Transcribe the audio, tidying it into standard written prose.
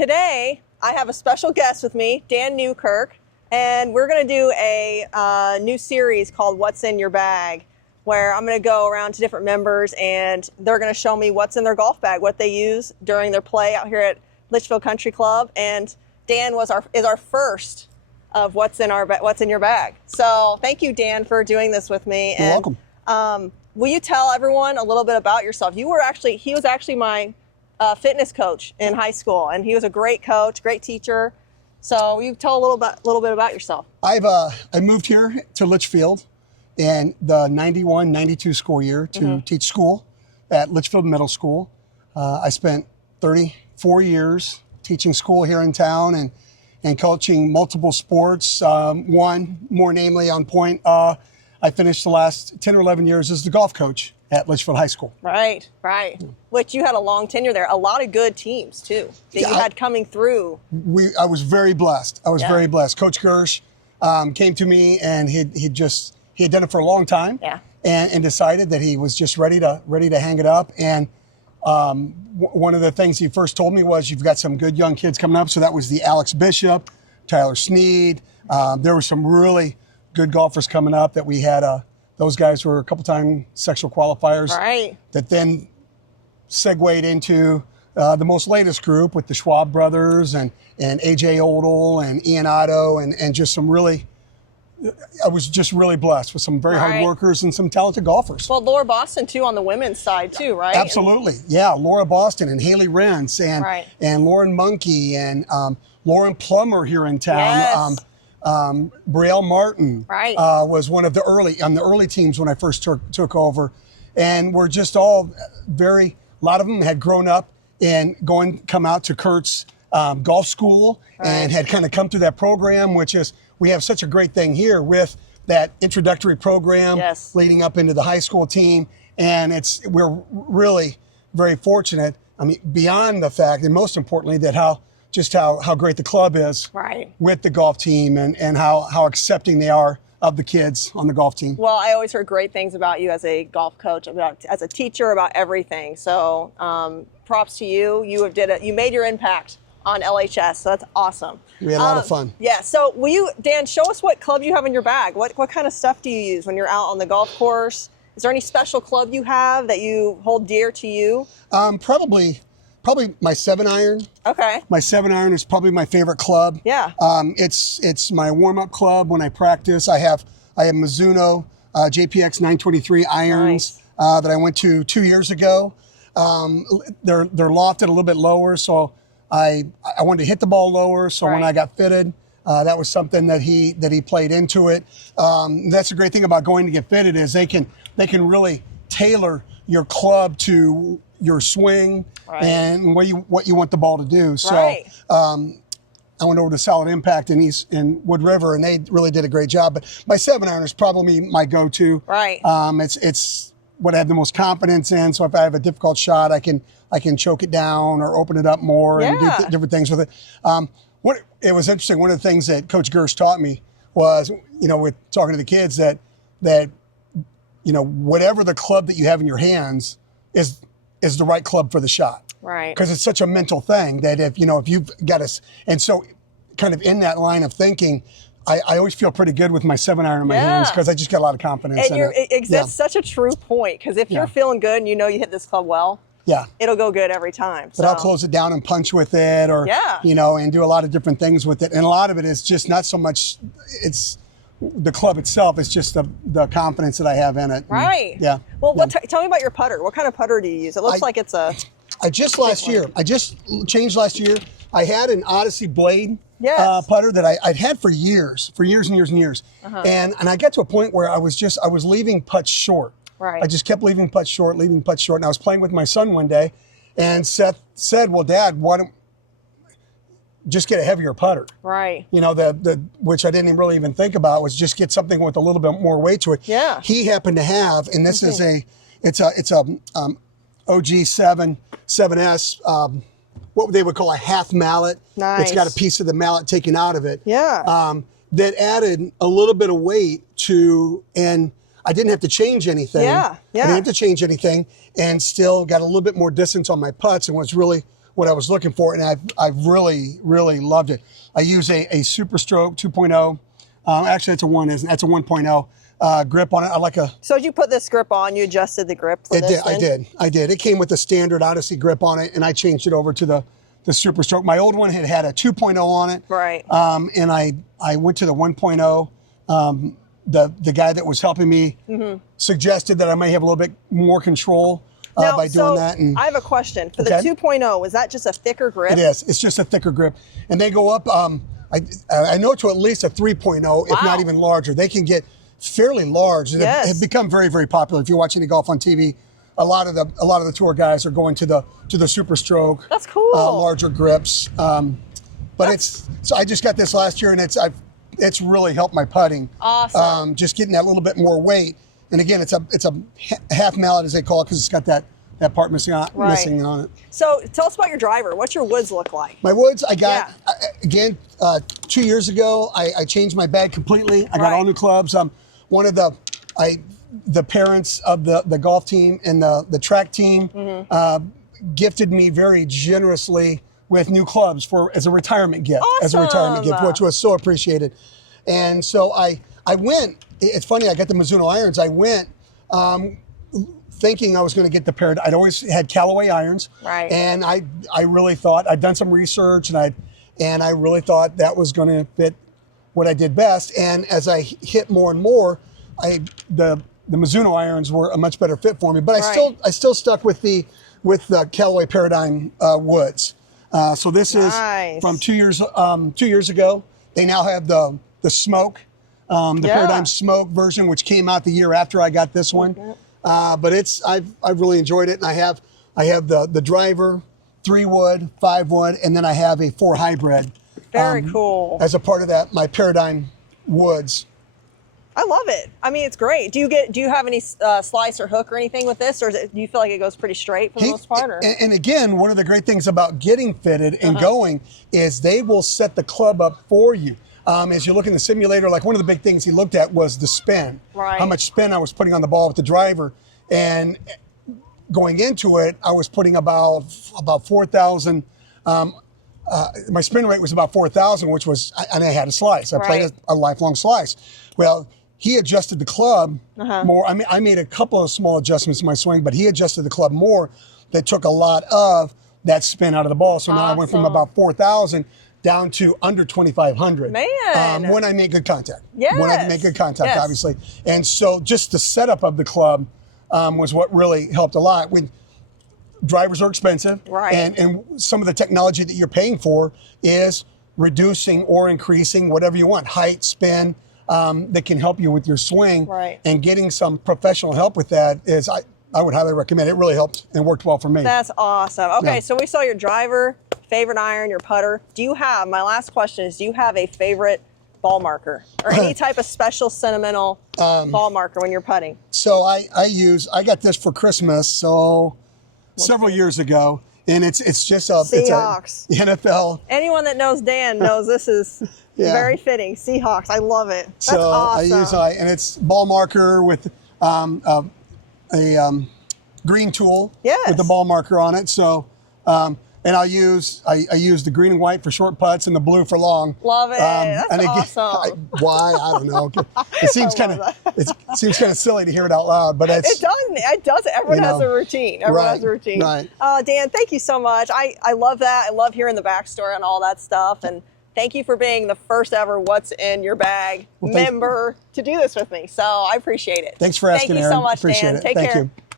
today I have a special guest with me, Dan Newkirk, and we're going to do a new series called What's in Your Bag, where I'm going to go around to different members and they're going to show me what's in their golf bag, what they use during their play out here at Litchfield Country Club. And Dan is our first of what's in your bag. So thank you, Dan, for doing this with me. You're welcome. Will you tell everyone a little bit about yourself? He was actually my fitness coach in high school, and he was a great coach, great teacher. So you tell a little bit about yourself. I moved here to Litchfield in the 91-92 school year to teach school at Litchfield Middle School. I spent 34 years teaching school here in town and coaching multiple sports. One, more namely on point, I finished the last 10 or 11 years as the golf coach at Litchfield High School. Right. Which you had a long tenure there. A lot of good teams, too, that you had coming through. I was very blessed. Very blessed. Coach Gersh came to me, and he had done it for a long time, and decided that he was just ready to hang it up. And one of the things he first told me was, you've got some good young kids coming up. So that was the Alex Bishop, Tyler Sneed. There were some really good golfers coming up that we had. Those guys were a couple-time sectional qualifiers. Right. That then segued into the most latest group with the Schwab brothers and AJ Odell and Ian Otto and just some really. I was just really blessed with some very hard workers and some talented golfers. Well, Laura Boston, too, on the women's side, too, right? Absolutely. Yeah, Laura Boston and Haley Rentz and Lauren Monkey and Lauren Plummer here in town. Yes. Brielle Martin was one of the early teams when I first took over. And we're just all a lot of them had grown up and come out to Kurt's golf school and had kind of come through that program, which is, we have such a great thing here with that introductory program leading up into the high school team. And we're really very fortunate. I mean, beyond the fact, and most importantly, that how great the club is with the golf team and how accepting they are of the kids on the golf team. Well, I always heard great things about you as a golf coach, as a teacher, about everything. So props to you. You made your impact on LHS, so that's awesome. We had a lot of fun. Yeah, so will you, Dan, show us what club you have in your bag. What kind of stuff do you use when you're out on the golf course? Is there any special club you have that you hold dear to you? Probably my 7-iron. Okay. My 7-iron is probably my favorite club. Yeah. It's my warm-up club when I practice. I have Mizuno JPX 923 irons that I went to 2 years ago. They're lofted a little bit lower, so I wanted to hit the ball lower. So when I got fitted, that was something that he played into it. That's the great thing about going to get fitted is they can really tailor your club to your swing and what you want the ball to do. So I went over to Solid Impact in Wood River, and they really did a great job. But my 7-iron is probably my go-to. Right. It's what I have the most confidence in. So if I have a difficult shot, I can choke it down or open it up more and do different things with it. It was interesting. One of the things that Coach Gersh taught me was, with talking to the kids, that whatever the club that you have in your hands is the right club for the shot. Right. Because it's such a mental thing that if you've got and so kind of in that line of thinking, I always feel pretty good with my 7-iron in my hands because I just got a lot of confidence in it. That's such a true point, because if you're feeling good and you hit this club well, it'll go good every time. But I'll close it down and punch with it or, and do a lot of different things with it. And a lot of it is just not so much, it's the club itself, it's just the confidence that I have in it. Right. Well, tell me about your putter. What kind of putter do you use? It looks like it's a... I just changed last year. I had an Odyssey Blade putter that I'd had for years and years. And I got to a point where I was leaving putts short. Right. I just kept leaving putts short. And I was playing with my son one day, and Seth said, "Well, Dad, why don't just get a heavier putter?" Right. Which I didn't really even think about, was just get something with a little bit more weight to it. Yeah. He happened to have, and this is it's a OG 7S, what they would call a half mallet. Nice. It's got a piece of the mallet taken out of it. Yeah. That added a little bit of weight to, and I didn't have to change anything. I didn't have to change anything, and still got a little bit more distance on my putts, and was really what I was looking for, and I've really, really loved it. I use a Super Stroke 2.0. Actually, it's a 1, isn't it? That's a 1.0 grip on it. I like a. So did you put this grip on? You adjusted the grip for this? I did. It came with the standard Odyssey grip on it, and I changed it over to the Super Stroke. My old one had a 2.0 on it. Right. And I went to the 1.0. The guy that was helping me suggested that I might have a little bit more control by doing that. And I have a question. For the 2.0, is that just a thicker grip? it is. It's just a thicker grip. And they go up, I know, to at least a 3.0, if not even larger. They can get fairly large. Yes. Have become very, very popular. If you watch any golf on TV, a lot of the tour guys are going to the Super Stroke. That's cool. Larger grips. So I just got this last year, and it's really helped my putting. Awesome. Just getting that little bit more weight. And again, it's a half mallet, as they call it, because it's got that part missing on it. So tell us about your driver. What's your woods look like? My woods, I got, again, 2 years ago, I changed my bag completely. I got all new clubs. One of the parents of the golf team and the track team gifted me very generously with new clubs as a retirement gift, which was so appreciated. And so I went. It's funny, I got the Mizuno irons. I went thinking I was going to get the pair. I'd always had Callaway irons, and I really thought I'd done some research, and I really thought that was going to fit what I did best. And as I hit more and more, the Mizuno irons were a much better fit for me. But I still stuck with the Callaway Paradigm woods. So this is from 2 years ago. They now have the smoke, Paradigm Smoke version, which came out the year after I got this one. But I've really enjoyed it, and I have the driver, 3 wood, 5 wood, and then I have a 4 hybrid. Very cool. As a part of that, my Paradigm woods. I love it. I mean, it's great. Do you have any slice or hook or anything with this, or do you feel like it goes pretty straight for the most part? Or? And again, one of the great things about getting fitted and going is they will set the club up for you. As you look in the simulator, like one of the big things he looked at was the spin, how much spin I was putting on the ball with the driver. And going into it, I was putting about 4,000. My spin rate was about 4,000, which was, and I had a slice. I played a lifelong slice. Well, he adjusted the club more. I mean, I made a couple of small adjustments in my swing, but he adjusted the club more that took a lot of that spin out of the ball. So now I went from about 4,000 down to under 2,500. Man. When I make good contact. Yes. When I make good contact, obviously. And so just the setup of the club was what really helped a lot. When drivers are expensive, and some of the technology that you're paying for is reducing or increasing whatever you want, height, spin, that can help you with your swing. And getting some professional help with that is, I would highly recommend. It really helped and worked well for me. That's awesome. Okay, so we saw your driver, favorite iron, your putter. My last question is, do you have a favorite ball marker or any type of special sentimental ball marker when you're putting? So I got this for Christmas, several years ago, and it's just Seahawks. It's a NFL. Anyone that knows Dan knows this is very fitting. Seahawks, I love it. That's awesome. And it's ball marker with a green tool with the ball marker on it. So, and I use the green and white for short putts and the blue for long. Love it. That's and again, awesome. Why? I don't know. It seems kind of silly to hear it out loud, but it does. Everyone has a routine. Everyone has a routine. Dan, thank you so much. I love that. I love hearing the backstory and all that stuff. And thank you for being the first ever What's in Your Bag member to do this with me. So I appreciate it. Thanks for asking, Thank you Aaron. so much, Appreciate Dan. it. Take care. Thank you.